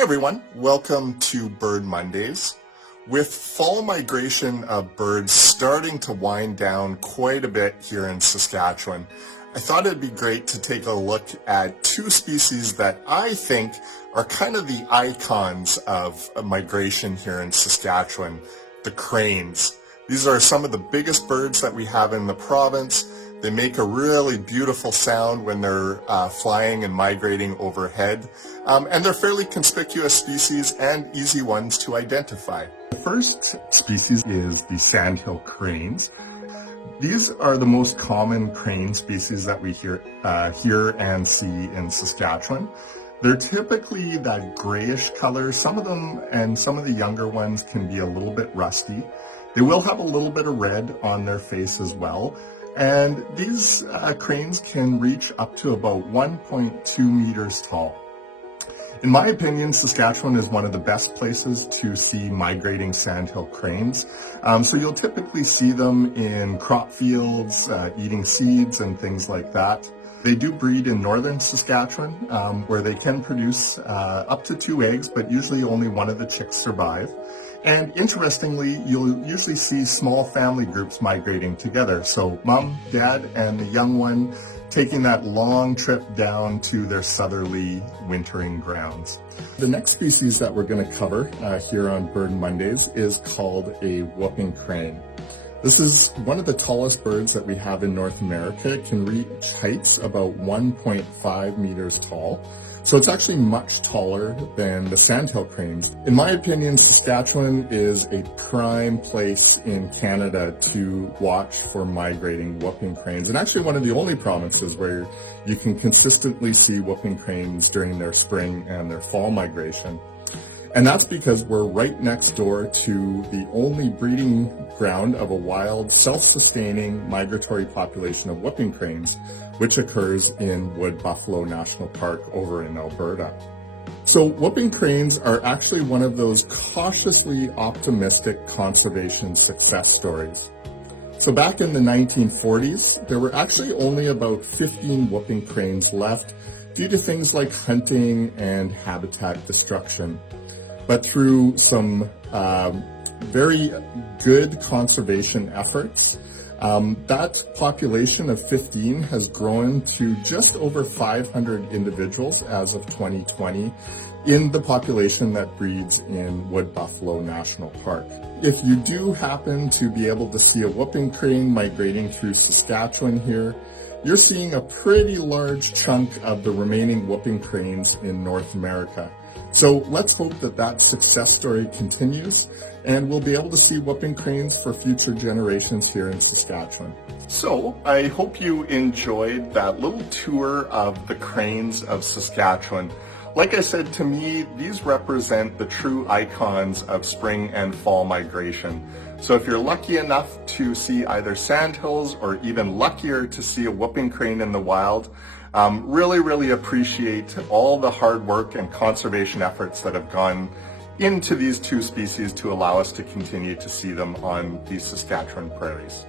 Hi everyone, welcome to Bird Mondays. With fall migration of birds starting to wind down quite a bit here in Saskatchewan, I thought it'd be great to take a look at two species that I think are kind of the icons of migration here in Saskatchewan, the cranes. These are some of the biggest birds that we have in the province. They make a really beautiful sound when they're flying and migrating overhead. And they're fairly conspicuous species and easy ones to identify. The first species is the Sandhill Cranes. These are the most common crane species that we hear and see in Saskatchewan. They're typically that grayish color. Some of them and some of the younger ones can be a little bit rusty. They will have a little bit of red on their face as well. And these cranes can reach up to about 1.2 meters tall. In my opinion, Saskatchewan is one of the best places to see migrating sandhill cranes. So you'll typically see them in crop fields, eating seeds and things like that. They do breed in northern Saskatchewan, where they can produce up to 2 eggs, but usually only one of the chicks survive. And interestingly, you'll usually see small family groups migrating together. So mom, dad, and the young one taking that long trip down to their southerly wintering grounds. The next species that we're going to cover here on Bird Mondays is called a whooping crane. This is one of the tallest birds that we have in North America. It can reach heights about 1.5 meters tall. So it's actually much taller than the sandhill cranes. In my opinion, Saskatchewan is a prime place in Canada to watch for migrating whooping cranes, and actually one of the only provinces where you can consistently see whooping cranes during their spring and their fall migration. And that's because we're right next door to the only breeding ground of a wild, self-sustaining migratory population of whooping cranes, which occurs in Wood Buffalo National Park over in Alberta. So whooping cranes are actually one of those cautiously optimistic conservation success stories. So back in the 1940s, there were actually only about 15 whooping cranes left due to things like hunting and habitat destruction. But through some very good conservation efforts, that population of 15 has grown to just over 500 individuals as of 2020 in the population that breeds in Wood Buffalo National Park. If you do happen to be able to see a whooping crane migrating through Saskatchewan here, you're seeing a pretty large chunk of the remaining whooping cranes in North America. So let's hope that that success story continues and we'll be able to see whooping cranes for future generations here in Saskatchewan. So I hope you enjoyed that little tour of the cranes of Saskatchewan. Like I said, to me, these represent the true icons of spring and fall migration. So if you're lucky enough to see either sandhills or even luckier to see a whooping crane in the wild, really appreciate all the hard work and conservation efforts that have gone into these two species to allow us to continue to see them on the Saskatchewan prairies.